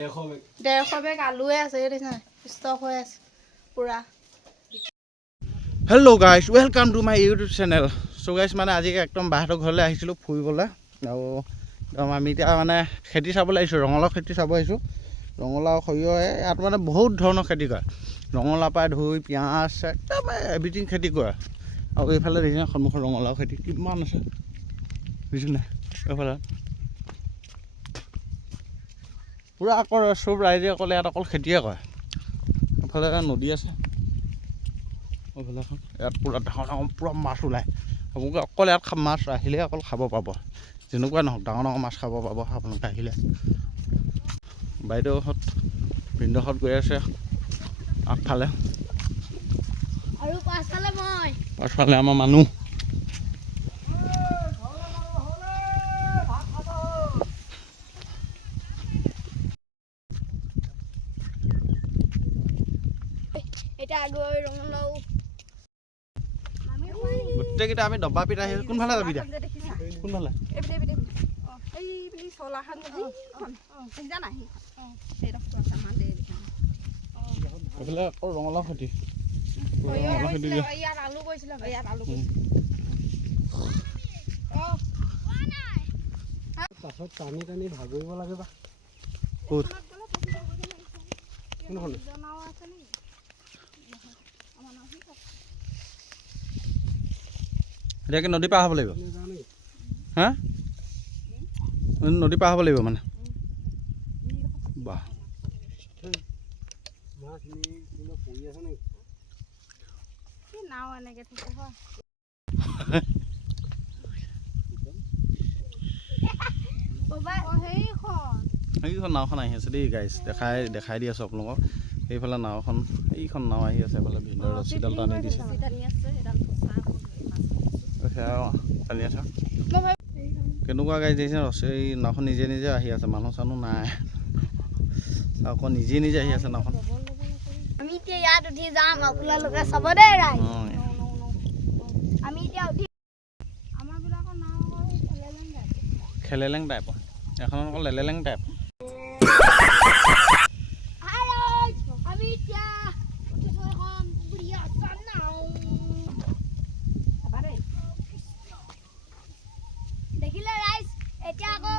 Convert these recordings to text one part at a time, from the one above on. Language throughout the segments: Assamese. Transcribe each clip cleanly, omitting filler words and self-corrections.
150 বেগ আলুৱে আছে দেখিছা ষ্টক হৈ আছে পুৰা hello' guys welcome to my YouTube channel so' guys মানে আজি একদম বাহঁতৰ ঘৰলৈ আহিছিলোঁ ফুৰিবলৈ আৰু একদম আমি এতিয়া মানে খেতি চাবলৈ আহিছোঁ ৰঙালাও খেতি চাব আহিছোঁ ৰঙালাও সৰিয়হ ইয়াত মানে বহুত ধৰণৰ খেতি কৰে ৰঙালাও পৰা ধুই পিঁয়াজ একদম এভৰিথিং খেতি কৰে আৰু এইফালে দেখিছে সন্মুখত ৰঙালাও খেতি কিমান আছে বুজিছোঁ নাই এইফালে পূৰা আকৌ চব ৰাইজে অকল ইয়াত অকল খেতিয়ে কৰে এইফালে নদী আছে ইয়াত পূৰা ডাঙৰ ডাঙৰ পূৰা মাছ ওলায় আপোনালোকে অকল ইয়াত মাছ আহিলে অকল খাব পাব যেনেকুৱা নহওক ডাঙৰ ডাঙৰ মাছ খাব পাব আপোনালোকে আহিলে বাইদেউহঁত ভিনদেউহঁত গৈ আছে আগফালে আৰু পাছফালে আমাৰ মানুহ গোটেইকেইটা আমি ডব্বা পিঠা আহিছোঁ কোনফালে যাবি এতিয়া কোনফালে এইফালে আকৌ ৰঙালাও খেতি পাছত টানি টানি ভাগিব লাগে বা ক'ত এতিয়া কি নদী পাৰ হ'ব লাগিব হা নদী পাৰ হ'ব লাগিব মানে বাহ পৰি আছে নেকি সেইখন নাওখন আহি আছে দেই গাইজ দেখাই দি আছোঁ আপোনালোকক সেইফালে নাওখন এইখন নাও আহি আছে এইফালে ভিনদেউৰ ৰছীডাল টানি দিছে সেয়া টানি আছে কেনেকুৱা গাইজ দেখিছে ৰছী এই নাওখন নিজে নিজে আহি আছে মানুহ চানুহ নাই আকৌ নিজে নিজে আহি আছে নাওখন আমি এতিয়া ইয়াত উঠি যাম আপোনালোকে চাব দেই ৰাইজ আমি এতিয়া উঠি আমাৰ বিলাকৰ নাও খেলেলেং টাইপ এখন অকল লেলেলেং টাইপ আমি এতিয়া উঠিছো এখন বুঢ়িয়া নাও দেখিলে ৰাইজ এতিয়া আকৌ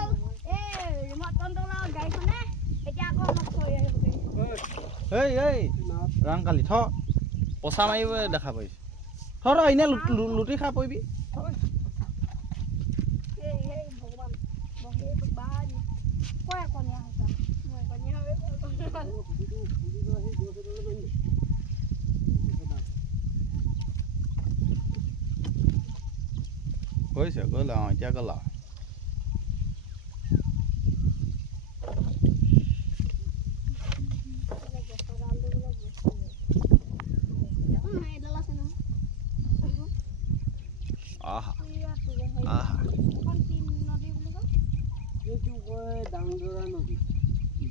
এই ৰিমট কণ্ট্ৰলৰ গাড়ীখনে এতিয়া আকৌ আমাক থৈ আহিব এই ৰাংকালি থ পচা মাৰিব দেখা পাইছোঁ থ এনে লুটি খাই পৰিবি হৈছে গ'ল এতিয়া গ'ল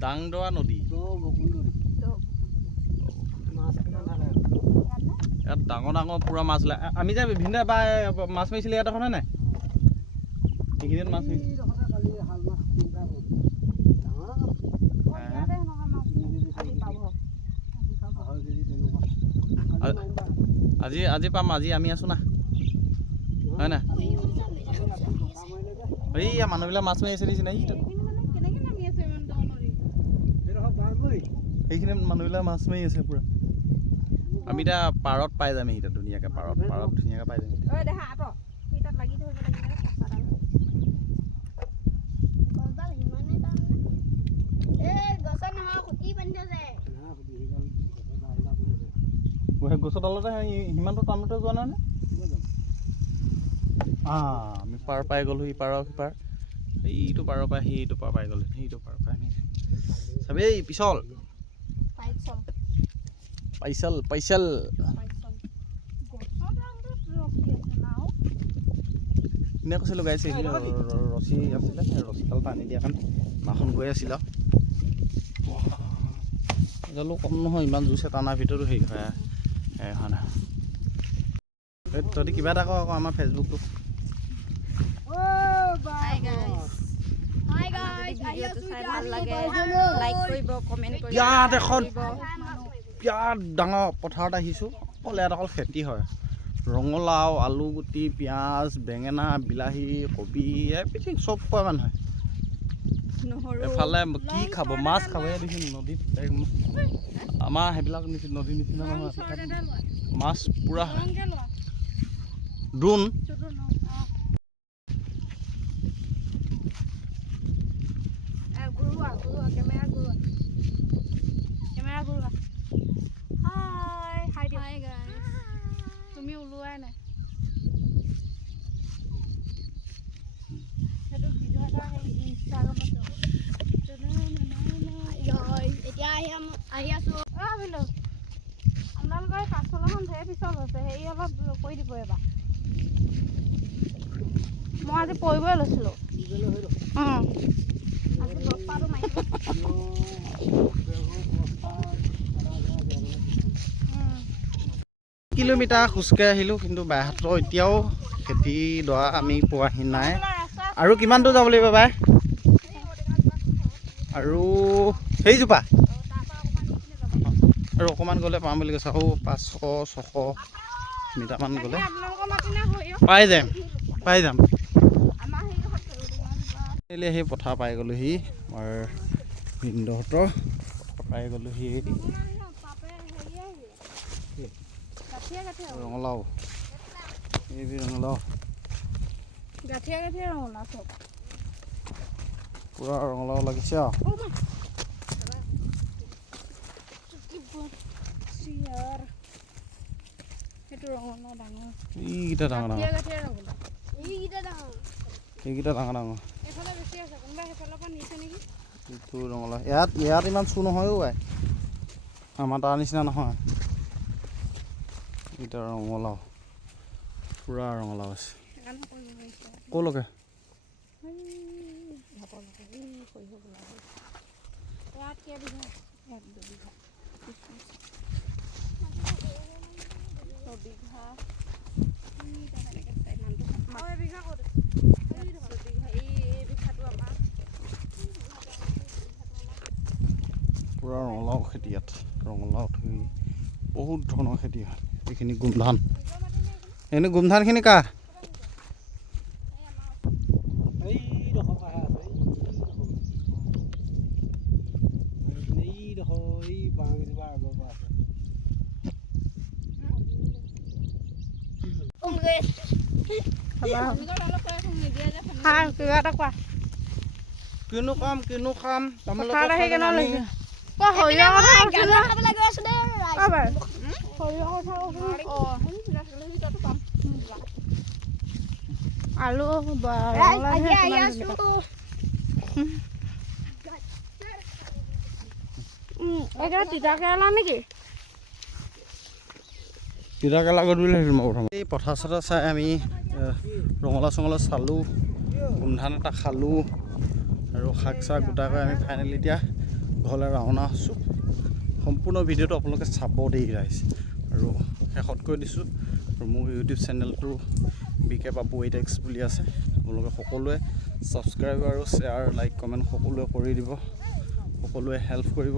ডাংদৰা নদী ইয়াত ডাঙৰ ডাঙৰ পূৰা মাছ ওলায় আমি যে বিভিন্ন মাছ মাৰিছিলোঁ ইয়াত এখন নাই এইখিনিত মাছ আজি পাম আজি আমি আছোঁ না হয় নাই এইয়া মানুহবিলাক মাছ মাৰি আছে নিচিনা সেইখিনি মানুহবিলাক মাছ মাৰি আছে পূৰা আমি এতিয়া পাৰত পাই যাম এতিয়া ধুনীয়াকৈ পাৰত ধুনীয়াকৈ পাই যাম গছৰ ডালতে সিমানটো টানোতে যোৱা নাই নে আমি পাৰ পাই গ'লোঁ ইপাৰ সিপাৰ এইটো পাৰৰ পৰা সেইটো পাৰ পাই গ'লোঁ সেইটো পাৰ পাই আমি চাবেই পিছল পাইছল এনে কৈছিলোঁ গাইছে ৰছী আছিলে ৰছীডাল টানি দিয়া কাৰণে নাওখন গৈ আছিল আৰু কম নহয় ইমান জোৰছে টানাৰ ভিতৰতো হেৰি হয় হয় নাই তহঁতি কিবা এটা আকৌ আমাৰ ফেচবুকটো ভিডিঅ'টো চাই ভাল লাগে লাইক কৰিব কমেণ্ট কৰিব ইয়াত এখন বিৰাট ডাঙৰ পথাৰত আহিছোঁ। অকল ইয়াত অকল খেতি হয়, ৰঙালাও, আলু গুটি, পিঁয়াজ, বেঙেনা, বিলাহী, কবি, এভৰিথিং চব পোৱা মানুহে। নহৰু এফালে কি খাব, মাছ খাব। দেখি নদীত আমাৰ সেইবিলাক নদীৰ নিচিনা নহয়, মাছ পুৰা হয়। ড্ৰোন তুমি ওলোৱাই নাই এতিয়া আহি আছো। আপোনালোকৰ কাঠফলাখন ঢেৰ পিছল হৈছে, হেৰি অলপ কৰি দিব এবাৰ। মই আজি পৰিবই লৈছিলোঁ। আজি বস্তাটো মাৰিব। কিলোমিটাৰ খোজকাঢ়ি আহিলোঁ, কিন্তু বাইহাতৰ এতিয়াও খেতি ডৰা আমি পোৱাহি নাই। আৰু কিমান দূৰ যাব লাগিব বাই? আৰু সেইজোপা আৰু অকণমান গ'লে পাম বুলি কৈছে। আৰু 500-600 মিটাৰমান গ'লে পাই যাম। সেই পথাৰ পাই গ'লোহি, আমাৰ ভিনদেউহঁতৰ পথাৰ পাই গ'লোহি। ৰঙালাও, এইবোৰ ৰঙালাও গাঠিয়া ৰঙালাও চব পুৰা ৰঙালাও লাগিছে আৰু সেইটো ৰঙালাও ডাঙৰ, এইকেইটা ডাঙৰ ডাঙৰ, গাঠিয়া ৰঙালাও এইকেইটা ডাঙৰ ডাঙৰ। এইফালে বেছি আছে, কোনোবা সেইফালৰ পৰা নিছে নেকি? এইটো ৰঙালাও ইয়াত ইমান চুৰ নহয়ও আই, আমাৰ তাৰ নিচিনা নহয়। এইকেইটা ৰঙালাও পুৰা ৰঙালাও আছে। ক'লৈকে পুৰা ৰঙালাও খেতি ইয়াত। ৰঙালাও ধৰি বহুত ধৰণৰ খেতি হয়। এইখিনি গোমধান, এনে গোমধানখিনি কাৰ? কিবা এটা কোৱা। কিনো কাম পথাৰত আহি কেনে লৈছে। সৰিয়হ কথা খাবলৈ গৈ আছো দেই। আলু আহি আছো। এইকেইটা তিতা কেৰেলা নেকি? তিতা কেৰেলা গৈ বুলি ভাবিছিলোঁ মই প্ৰথমে। এই পথাৰ চথাৰ চাই আমি ৰঙালাও চঙালাও চালোঁ, গোমধান এটা খালোঁ, আৰু শাক চাক গোটাকৈ আমি ফাইনেলি এতিয়া ঘৰলৈ ৰাওনা হৈছোঁ। সম্পূৰ্ণ ভিডিঅ'টো আপোনালোকে চাব দেই গাইজ, আৰু শেষত কৈ দিছোঁ। আৰু মোৰ ইউটিউব চেনেলটো BK Papu 8X বুলি আছে, আপোনালোকে সকলোৱে ছাবস্ক্ৰাইব আৰু শ্বেয়াৰ লাইক কমেণ্ট সকলোৱে কৰি দিব, সকলোৱে হেল্প কৰিব,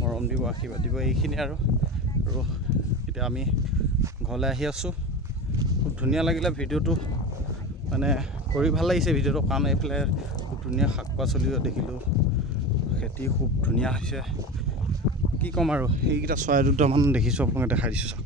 মৰম দিব, আশীৰ্বাদ দিব, এইখিনি আৰু এতিয়া আমি ঘৰলৈ আহি আছোঁ। খুব ধুনীয়া লাগিলে ভিডিঅ'টো, মানে কৰি ভাল লাগিছে ভিডিঅ'টো, কাৰণ এইফালে খুব ধুনীয়া শাক পাচলিও দেখিলোঁ, খেতি খুব ধুনীয়া হৈছে। কি ক'ম আৰু, সেইকেইটা চৰাই দুটামান দেখিছোঁ, আপোনালোকে দেখাই দিছোঁ চাওক।